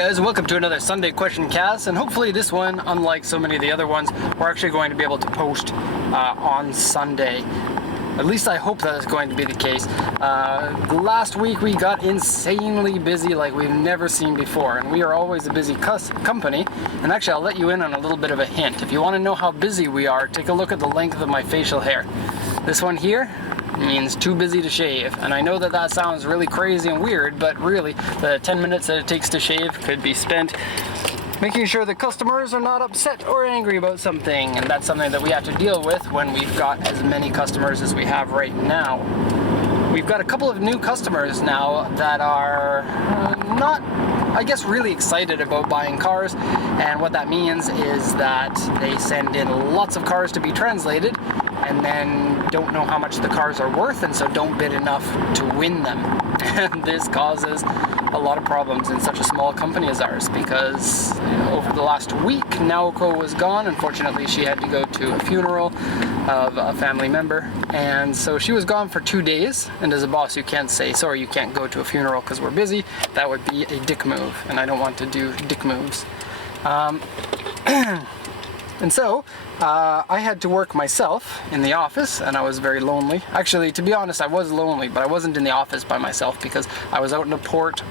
guys, welcome to another Sunday question cast, and hopefully this one, unlike so many of the other ones, we're actually going to be able to post on Sunday. At least I hope that is going to be the case. Last week we got insanely busy like we've never seen before, and we are always a busy company. And actually I'll let you in on a little bit of a hint. If you want to know how busy we are, take a look at the length of my facial hair. This one here means too busy to shave, and I know that that sounds really crazy and weird, but really the 10 minutes that it takes to shave could be spent making sure the customers are not upset or angry about something, and that's something that we have to deal with when we've got as many customers as we have right now. We've got a couple of new customers now that are not, I guess, really excited about buying cars, and what that means is that they send in lots of cars to be translated and then don't know how much the cars are worth, and so don't bid enough to win them. And this causes a lot of problems in such a small company as ours, because over the last week, Naoko was gone. Unfortunately, she had to go to a funeral of a family member, and so she was gone for 2 days, and as a boss you can't say, sorry, you can't go to a funeral because we're busy. That would be a dick move, and I don't want to do dick moves. And so, I had to work myself in the office, and I was very lonely. Actually, to be honest, I was lonely, but I wasn't in the office by myself because I was out in a port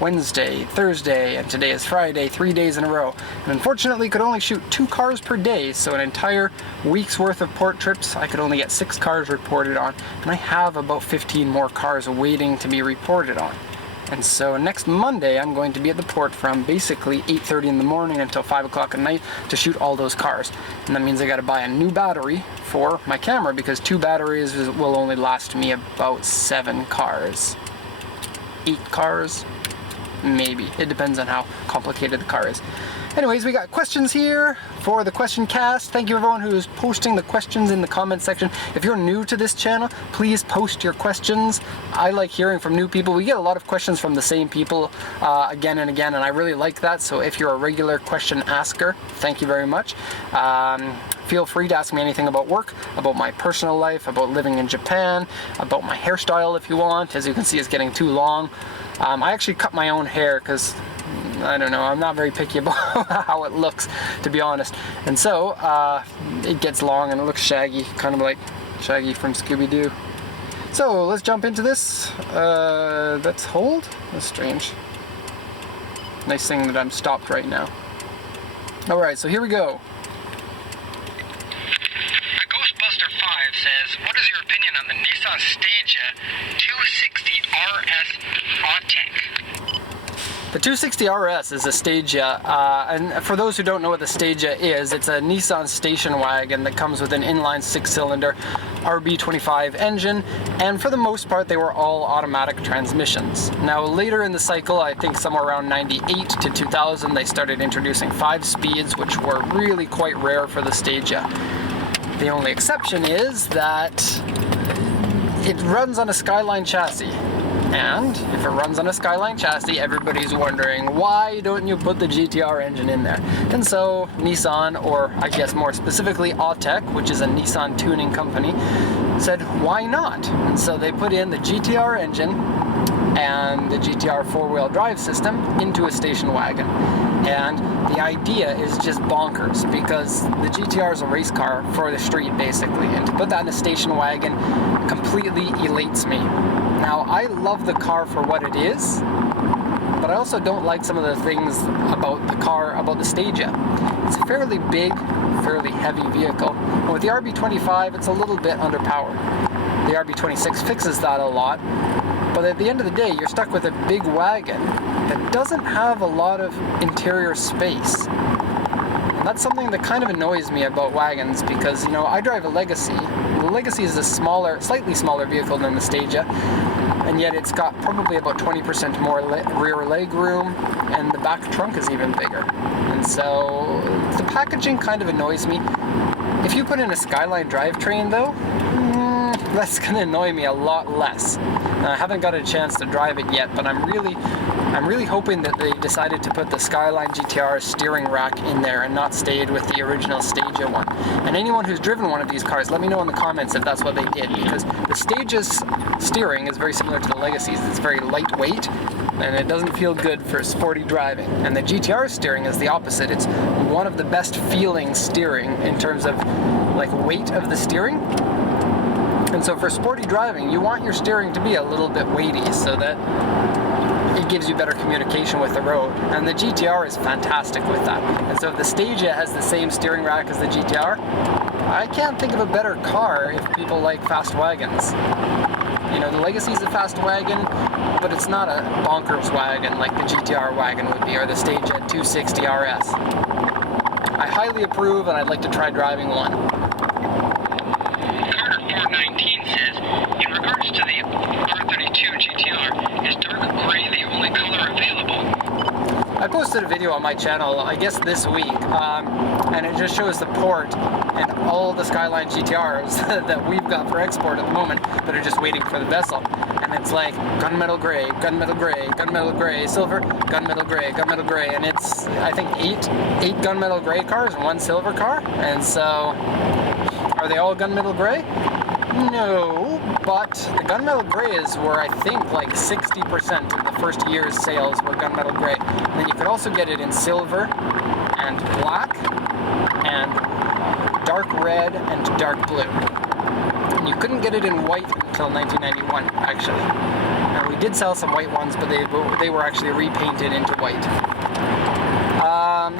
Wednesday, Thursday, and today is Friday, 3 days in a row. And unfortunately, could only shoot 2 cars per day, so an entire week's worth of port trips, I could only get 6 cars reported on, and I have about 15 more cars waiting to be reported on. And so next Monday, I'm going to be at the port from basically 8:30 in the morning until 5 o'clock at night to shoot all those cars. And that means I got to buy a new battery for my camera, because 2 batteries will only last me about 7 cars. 8 cars? Maybe. It depends on how complicated the car is. Anyways, we got questions here for the question cast. Thank you everyone who's posting the questions in the comment section. If you're new to this channel, please post your questions. I like hearing from new people. We get a lot of questions from the same people again and again, and I really like that. So if you're a regular question asker, thank you very much. Feel free to ask me anything about work, about my personal life, about living in Japan, about my hairstyle if you want. As you can see, it's getting too long. I actually cut my own hair because I don't know, I'm not very picky about how it looks, to be honest. And so, it gets long and it looks shaggy, kind of like Shaggy from Scooby-Doo. So, let's jump into this. Let's hold. That's strange. Nice thing that I'm stopped right now. Alright, so here we go. Ghostbuster 5 says, what is your opinion on the Nissan Stagea 260 RS Autech? The 260 RS is a Stagea, and for those who don't know what the Stagea is, it's a Nissan station wagon that comes with an inline 6-cylinder RB25 engine, and for the most part they were all automatic transmissions. Now later in the cycle, I think somewhere around 98 to 2000, they started introducing 5 speeds, which were really quite rare for the Stagea. The only exception is that it runs on a Skyline chassis. And if it runs on a Skyline chassis, everybody's wondering, why don't you put the GTR engine in there? And so Nissan, or I guess more specifically Autech, which is a Nissan tuning company, said, why not? And so they put in the GTR engine and the GTR 4-wheel drive system into a station wagon. And the idea is just bonkers, because the GTR is a race car for the street, basically, and to put that in a station wagon completely elates me. Now, I love the car for what it is, but I also don't like some of the things about the car, about the Stagea. It's a fairly big, fairly heavy vehicle, and with the RB25, it's a little bit underpowered. The RB26 fixes that a lot, but at the end of the day, you're stuck with a big wagon that doesn't have a lot of interior space. And that's something that kind of annoys me about wagons, because, you know, I drive a Legacy. The Legacy is a smaller, slightly smaller vehicle than the Stagea, and yet it's got probably about 20% more rear leg room, and the back trunk is even bigger. And so the packaging kind of annoys me. If you put in a Skyline drivetrain though, that's going to annoy me a lot less. I haven't got a chance to drive it yet, but I'm really hoping that they decided to put the Skyline GTR steering rack in there and not stayed with the original Stagea one. And anyone who's driven one of these cars, let me know in the comments if that's what they did, because the Stagea's steering is very similar to the Legacy's. It's very lightweight, and it doesn't feel good for sporty driving. And the GTR steering is the opposite. It's one of the best feeling steering in terms of like weight of the steering. And so for sporty driving, you want your steering to be a little bit weighty so that it gives you better communication with the road. And the GTR is fantastic with that. And so if the Stagia has the same steering rack as the GTR, I can't think of a better car if people like fast wagons. You know, the Legacy's a fast wagon, but it's not a bonkers wagon like the GTR wagon would be, or the Stagia 260 RS. I highly approve, and I'd like to try driving one. Carter 419 says, in regards to the R32 GTR, is dark gray the only color available? I posted a video on my channel, I guess this week, and it just shows the port and all the Skyline GTRs that we've got for export at the moment that are just waiting for the vessel. And it's like gunmetal gray, gunmetal gray, gunmetal gray, silver, gunmetal gray, gunmetal gray, and it's, I think, eight gunmetal gray cars and one silver car. And so, are they all gunmetal gray? No, but the gunmetal grays were, I think, like 60% of the first year's sales were gunmetal gray. And then you could also get it in silver and black and dark red and dark blue. And you couldn't get it in white until 1991, actually. And we did sell some white ones, but they were actually repainted into white.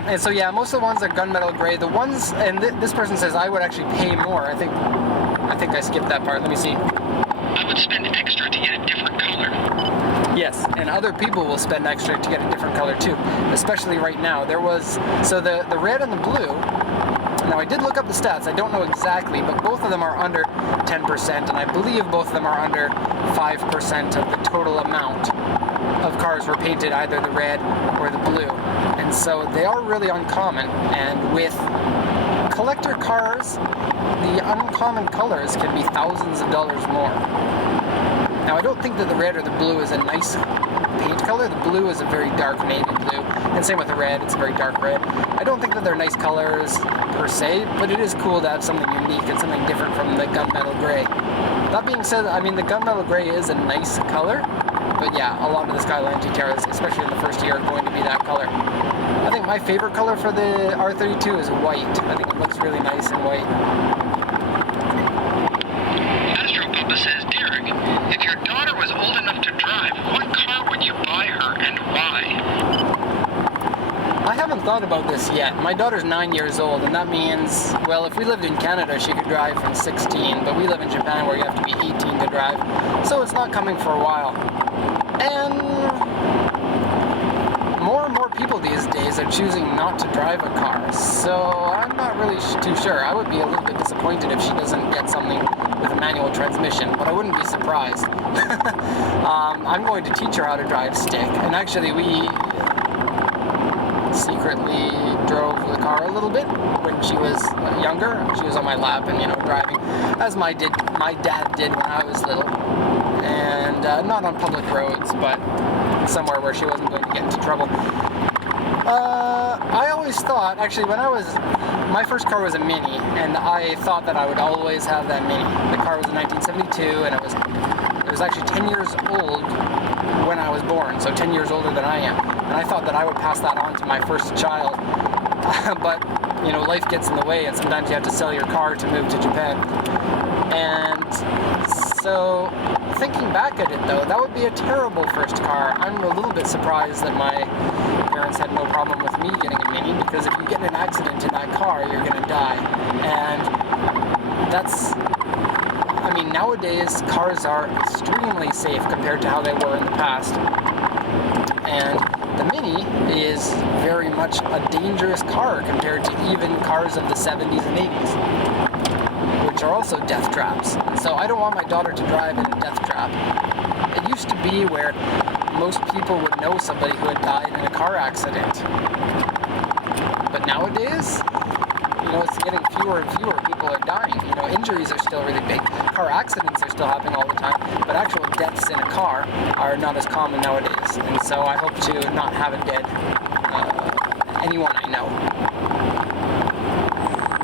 And so yeah, most of the ones are gunmetal gray. The ones, and this person says I would actually pay more. I think I skipped that part. Let me see. I would spend extra to get a different color. Yes, and other people will spend extra to get a different color too, especially right now. There was, so the red and the blue, now I did look up the stats, I don't know exactly, but both of them are under 10%, and I believe both of them are under 5% of the total amount of cars were painted either the red or the blue. And so they are really uncommon, and with collector cars, the uncommon colors can be thousands of dollars more. Now I don't think that the red or the blue is a nice paint color. The blue is a very dark navy blue, and same with the red, it's a very dark red. I don't think that they're nice colors per se, but it is cool to have something unique and something different from the gunmetal gray. That being said, I mean, the gunmetal gray is a nice color, but yeah, a lot of the Skyline GTRs, especially in the first year, are going to be that color. I think my favorite color for the R32 is white. I think it looks really nice in white. Astro Papa says, Derek, if your daughter was old enough to drive, what car would you buy her and why? I haven't thought about this yet. My daughter's 9 years old, and that means, well, if we lived in Canada, she could drive from 16, but we live in Japan where you have to be 18 to drive, so it's not coming for a while. And more and more people these days are choosing not to drive a car, so I'm not really too sure. I would be a little bit disappointed if she doesn't get something with a manual transmission, but I wouldn't be surprised. I'm going to teach her how to drive stick, and actually we secretly drove the car a little bit when she was younger. She was on my lap and, you know, driving, as my dad did when I was little, and not on public roads, but somewhere where she wasn't going to get into trouble. I always thought, actually, my first car was a Mini, and I thought that I would always have that Mini. The car was in 1972, and it was actually 10 years old when I was born, so 10 years older than I am. And I thought that I would pass that on to my first child. But, you know, life gets in the way, and sometimes you have to sell your car to move to Japan. And so, thinking back at it though, that would be a terrible first car. I'm a little bit surprised that my parents had no problem with me getting a Mini, because if you get in an accident in that car, you're gonna die. And that's, I mean, nowadays cars are extremely safe compared to how they were in the past. And the Mini is very much a dangerous car compared to even cars of the 70s and 80s, which are also death traps. So I don't want my daughter to drive in a death trap. It used to be where most people would know somebody who had died in a car accident. But nowadays, you know, it's getting fewer and fewer people are dying. You know, injuries are still really big. Car accidents are still happening all the time, but actual deaths in a car are not as common nowadays. And so I hope to not have a dead anyone I know.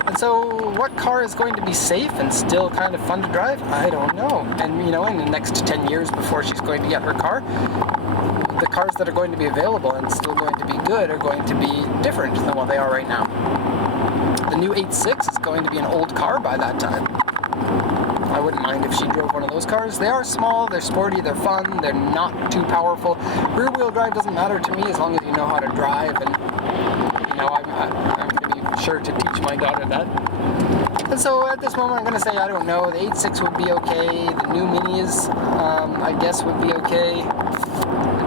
And so what car is going to be safe and still kind of fun to drive? I don't know. And, you know, in the next 10 years before she's going to get her car, the cars that are going to be available and still going to be good are going to be different than what they are right now. The new 8.6 is going to be an old car by that time. I wouldn't mind if she drove one of those cars. They are small, they're sporty, they're fun, they're not too powerful. Rear-wheel drive doesn't matter to me as long as you know how to drive, and you know, I'm going to be sure to teach my daughter that. And so at this moment I'm going to say I don't know. The 8.6 would be okay, the new Minis I guess would be okay.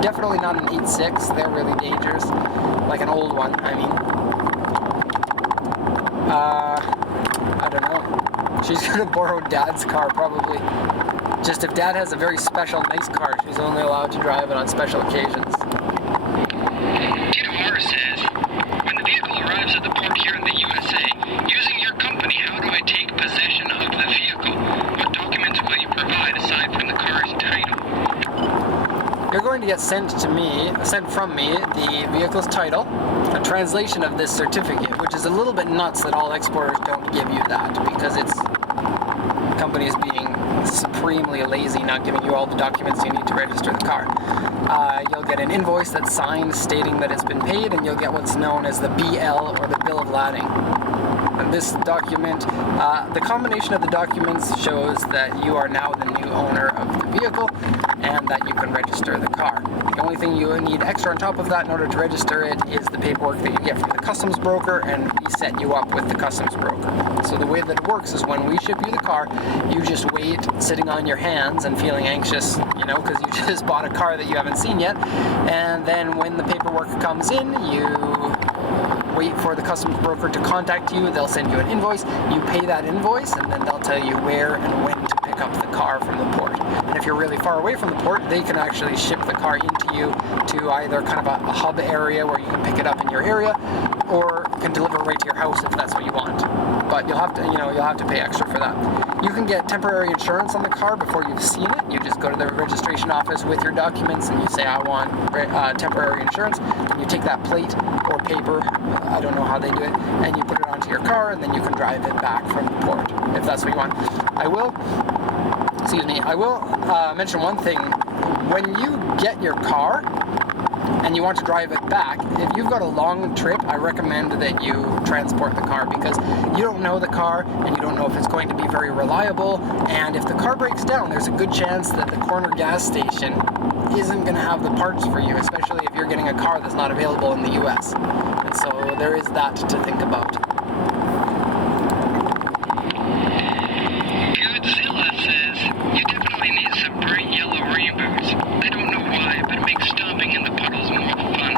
Definitely not an 8.6, they're really dangerous. Like an old one, I mean. I don't know. She's gonna borrow Dad's car probably. Just if Dad has a very special, nice car, she's only allowed to drive it on special occasions. Tito R says, when the vehicle arrives at the port here in the USA, using your company, how do I take possession of the vehicle? What documents will you provide aside from the car's title? You're going to get sent from me, the vehicle's title, a translation of this certificate, which is a little bit nuts that all exporters don't give you that, because it's companies being supremely lazy, not giving you all the documents you need to register the car. You'll get an invoice that's signed stating that it's been paid, and you'll get what's known as the BL, or the Bill of Lading. And this document, the combination of the documents shows that you are now the new owner of the vehicle and that you can register the car. The only thing you need extra on top of that in order to register it is the paperwork that you get from the customs broker, and we set you up with the customs broker. So the way that it works is when we ship you the car, you just wait sitting on your hands and feeling anxious, you know, because you just bought a car that you haven't seen yet, and then when the paperwork comes in, you wait for the customs broker to contact you. They'll send you an invoice, you pay that invoice, and then they'll tell you where and when to pick up the car from the port. And if you're really far away from the port, they can actually ship the car into you to either kind of a hub area where you can pick it up in your area, or can deliver right to your house if that's what you want. But you'll have to, you'll have to pay extra for that. You can get temporary insurance on the car before you've seen it. You just go to the registration office with your documents and you say, I want temporary insurance. And you take that plate or paper, I don't know how they do it, and you put it onto your car, and then you can drive it back from the port if that's what you want. I will mention one thing. When you get your car and you want to drive it back, if you've got a long trip, I recommend that you transport the car, because you don't know the car and you don't know if it's going to be very reliable, and if the car breaks down, there's a good chance that the corner gas station isn't going to have the parts for you, especially if you're getting a car that's not available in the US. And so there is that to think about. Godzilla says, you definitely need some bright yellow rain boots. I don't know why, but it makes stomping in the puddles more fun.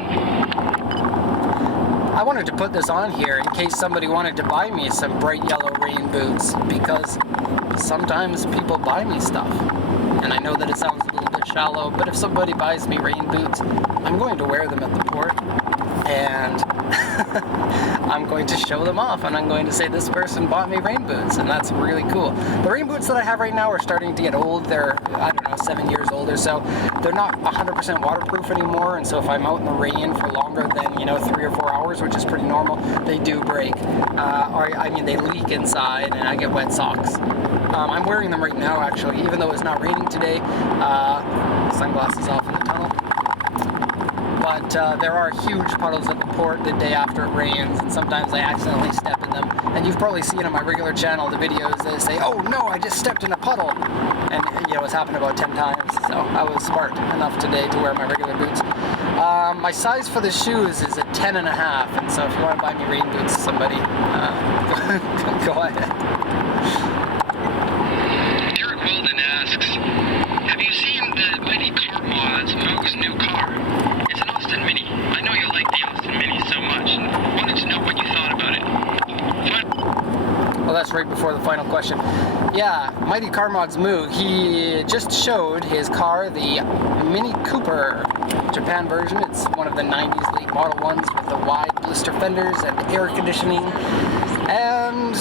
I wanted to put this on here in case somebody wanted to buy me some bright yellow rain boots, because sometimes people buy me stuff. And I know that it sounds a little bit shallow, but if somebody buys me rain boots, I'm going to wear them at the port, and I'm going to show them off, and I'm going to say this person bought me rain boots, and that's really cool. The rain boots that I have right now are starting to get old. They're, I don't know, 7 years old or so. They're not 100% waterproof anymore, and so if I'm out in the rain for longer than, 3 or 4 hours, which is pretty normal, they do break. They leak inside, and I get wet socks. I'm wearing them right now, actually, even though it's not raining today. Sunglasses off in the tunnel. But there are huge puddles at the port the day after it rains, and sometimes I accidentally step in them. And you've probably seen on my regular channel the videos that say, oh no, I just stepped in a puddle. And it's happened about 10 times, so I was smart enough today to wear my regular boots. My size for the shoes is a 10 and a half, and so if you want to buy me rain boots, somebody, go ahead. Derek Weldon asks, have you seen the Mighty Car Mods Moog's new car? It's an Austin Mini. I know you like the Austin Mini so much, and wanted to know what you thought about it. Well, that's right before the final question. Yeah, Mighty Car Mods Moog, he just showed his car, the Mini Cooper Japan version. It's one of the 90s late model ones with the wide blister fenders and air conditioning. And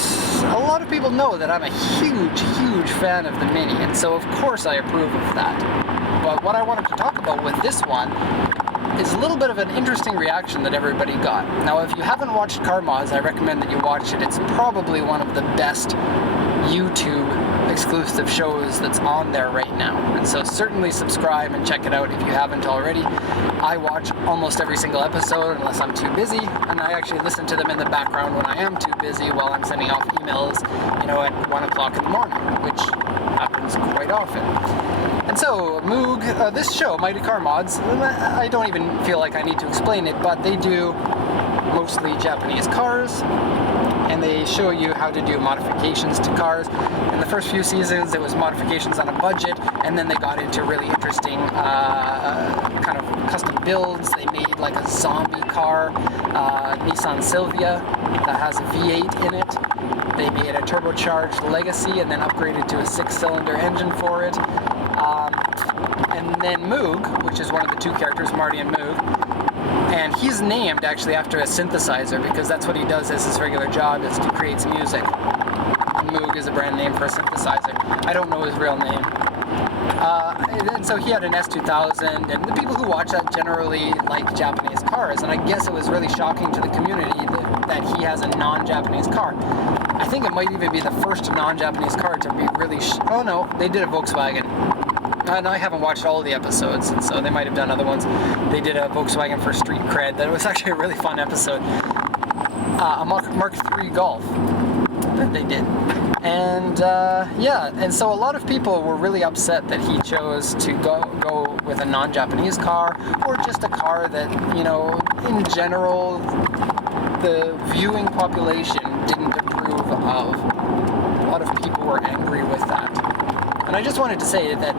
a lot of people know that I'm a huge, huge fan of the Mini, and so of course I approve of that. But what I wanted to talk about with this one is a little bit of an interesting reaction that everybody got. Now, if you haven't watched Car Mods, I recommend that you watch it. It's probably one of the best YouTube exclusive shows that's on there right now. And so certainly subscribe and check it out if you haven't already. I watch almost every single episode unless I'm too busy, and I actually listen to them in the background when I am too busy while I'm sending off emails, at 1 o'clock in the morning, which happens quite often. And so, Moog, this show, Mighty Car Mods, I don't even feel like I need to explain it, but they do mostly Japanese cars, and they show you how to do modifications to cars. In the first few seasons, it was modifications on a budget, and then they got into really interesting kind of custom builds. They made like a zombie car, Nissan Silvia, that has a V8 in it. They made a turbocharged Legacy and then upgraded to a 6-cylinder engine for it. And then Moog, which is one of the two characters, Marty and Moog, and he's named actually after a synthesizer because that's what he does as his regular job, is to create music. Moog is a brand name for a synthesizer. I don't know his real name. And so he had an S2000, and the people who watch that generally like Japanese cars, and I guess it was really shocking to the community that he has a non-Japanese car. I think it might even be the first non-Japanese car to be really oh no, they did a Volkswagen. And I haven't watched all of the episodes, and so they might have done other ones. They did a Volkswagen for Street Cred. That was actually a really fun episode. A Mark III Golf that they did. And and so a lot of people were really upset that he chose to go with a non-Japanese car, or just a car that, in general, the viewing population didn't approve of. A lot of people were angry with that. And I just wanted to say that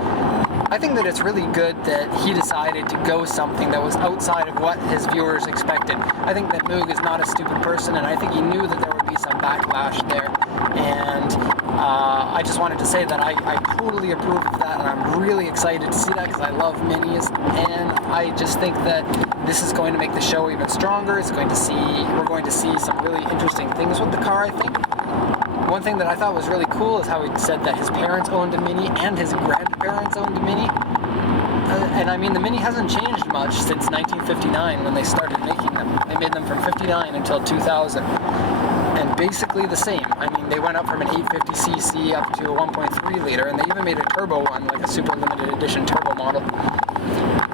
I think that it's really good that he decided to go something that was outside of what his viewers expected. I think that Moog is not a stupid person, and I think he knew that there would be some backlash there. And I just wanted to say that I totally approve of that, and I'm really excited to see that because I love minis, and I just think that this is going to make the show even stronger. We're going to see some really interesting things with the car, I think. One thing that I thought was really cool is how he said that his parents owned a Mini and his grandparents owned a Mini. And I mean, the Mini hasn't changed much since 1959 when they started making them. They made them from 59 until 2000. And basically the same. I mean, they went up from an 850cc up to a 1.3 liter, and they even made a turbo one, like a super limited edition turbo model.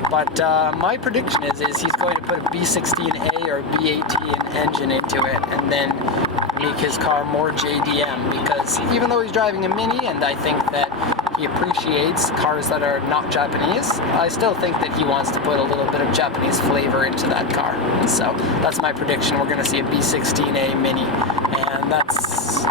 But my prediction is he's going to put a B16A or B18 engine into it, and then make his car more JDM, because even though he's driving a Mini, and I think that he appreciates cars that are not Japanese, I still think that he wants to put a little bit of Japanese flavor into that car. So that's my prediction. We're going to see a B16A Mini, and that's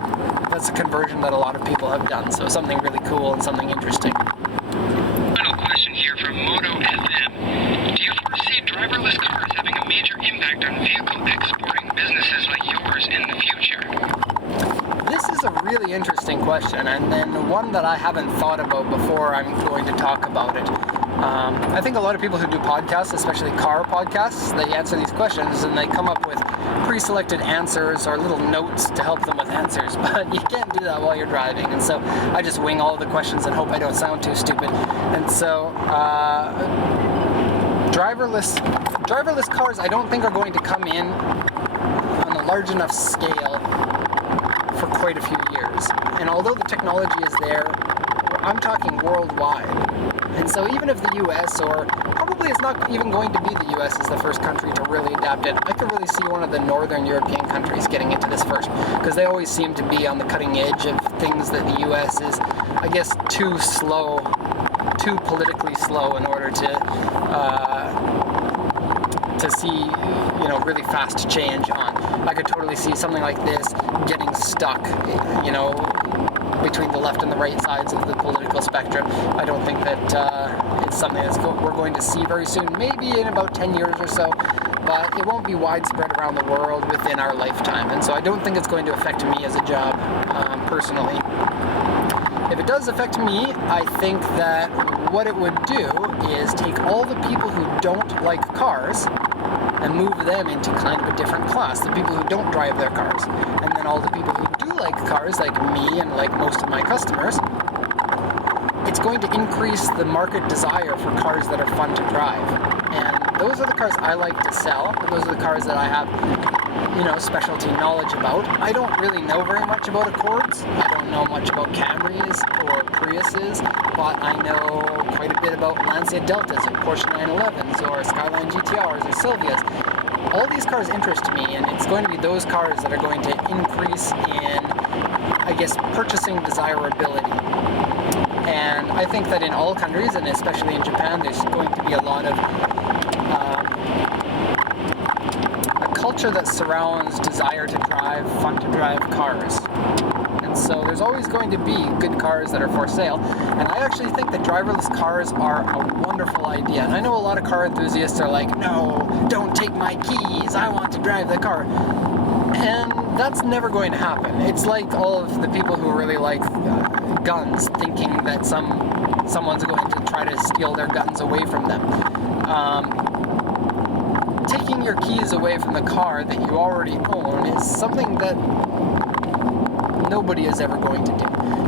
a conversion that a lot of people have done, so something really cool and something interesting. Final question here from Moto FM. Do you foresee driverless cars having a major impact on vehicle exporting businesses like yours in the future? This is a really interesting question, and then one that I haven't thought about before I'm going to talk about it. I think a lot of people who do podcasts, especially car podcasts, they answer these questions and they come up with pre-selected answers or little notes to help them with answers, but you can't do that while you're driving, and so I just wing all of the questions and hope I don't sound too stupid. And so driverless cars I don't think are going to come in on a large enough scale for quite a few years. And although the technology is there, I'm talking worldwide. And so even if the US, or probably it's not even going to be the US as the first country to really adapt it, I could really see one of the northern European countries getting into this first, because they always seem to be on the cutting edge of things that the US is, I guess, too politically slow in order to see, really fast change on. I could totally see something like this getting stuck, between the left and the right sides of the political spectrum. I don't think that it's something we're going to see very soon, maybe in about 10 years or so, but it won't be widespread around the world within our lifetime, and so I don't think it's going to affect me as a job, personally. If it does affect me, I think that what it would do is take all the people who don't like cars and move them into kind of a different class, the people who don't drive their cars. And then all the people who do like cars, like me and like most of my customers, it's going to increase the market desire for cars that are fun to drive. And those are the cars I like to sell, and those are the cars that I have, you know, specialty knowledge about. I don't really know very much about Accords. I don't know much about Camrys or Priuses, but I know quite a bit about Lancia Deltas or Porsche 911s or Skyline GTRs or Silvias. All these cars interest me, and it's going to be those cars that are going to increase in, I guess, purchasing desirability. And I think that in all countries, and especially in Japan, there's going to be a lot of a culture that surrounds desire to drive, fun to drive cars. And so there's always going to be good cars that are for sale. And I actually think that driverless cars are a wonderful idea. And I know a lot of car enthusiasts are like, no, don't take my keys, I want to drive the car. And that's never going to happen. It's like all of the people who really like guns, thinking that someone's going to try to steal their guns away from them. Taking your keys away from the car that you already own is something that nobody is ever going to do.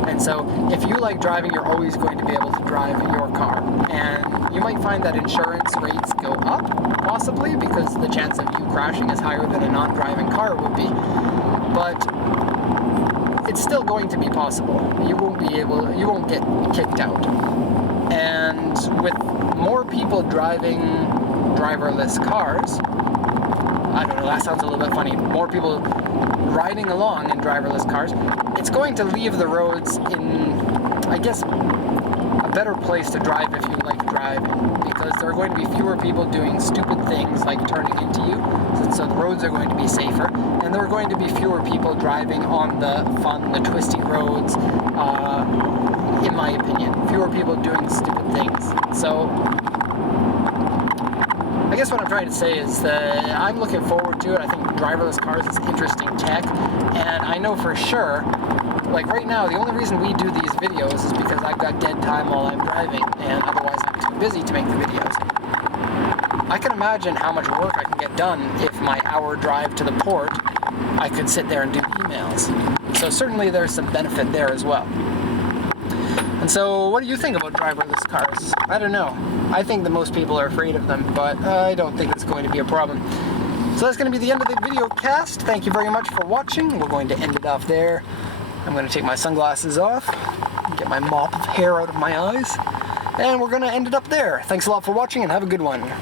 And so if you like driving, you're always going to be able to drive your car. And you might find that insurance rates go up, possibly, because the chance of you crashing is higher than a non-driving car would be. But it's still going to be possible. You won't get kicked out. And with more people driving driverless cars, I don't know, that sounds a little bit funny, more people riding along in driverless cars, it's going to leave the roads in, I guess, a better place to drive if you like driving, because there are going to be fewer people doing stupid things like turning into you, so the roads are going to be safer, and there are going to be fewer people driving on the fun, the twisty roads, in my opinion. Fewer people doing stupid things. So I guess what I'm trying to say is that I'm looking forward to it. I think driverless cars is interesting tech, and I know for sure, like right now, the only reason we do these videos is because I've got dead time while I'm driving, and otherwise I'm too busy to make the videos. I can imagine how much work I can get done if my hour drive to the port, I could sit there and do emails. So certainly there's some benefit there as well. And so, what do you think about driverless cars? I don't know. I think that most people are afraid of them, but I don't think it's going to be a problem. So that's going to be the end of the video cast. Thank you very much for watching. We're going to end it off there. I'm going to take my sunglasses off, get my mop of hair out of my eyes, and we're going to end it up there. Thanks a lot for watching, and have a good one.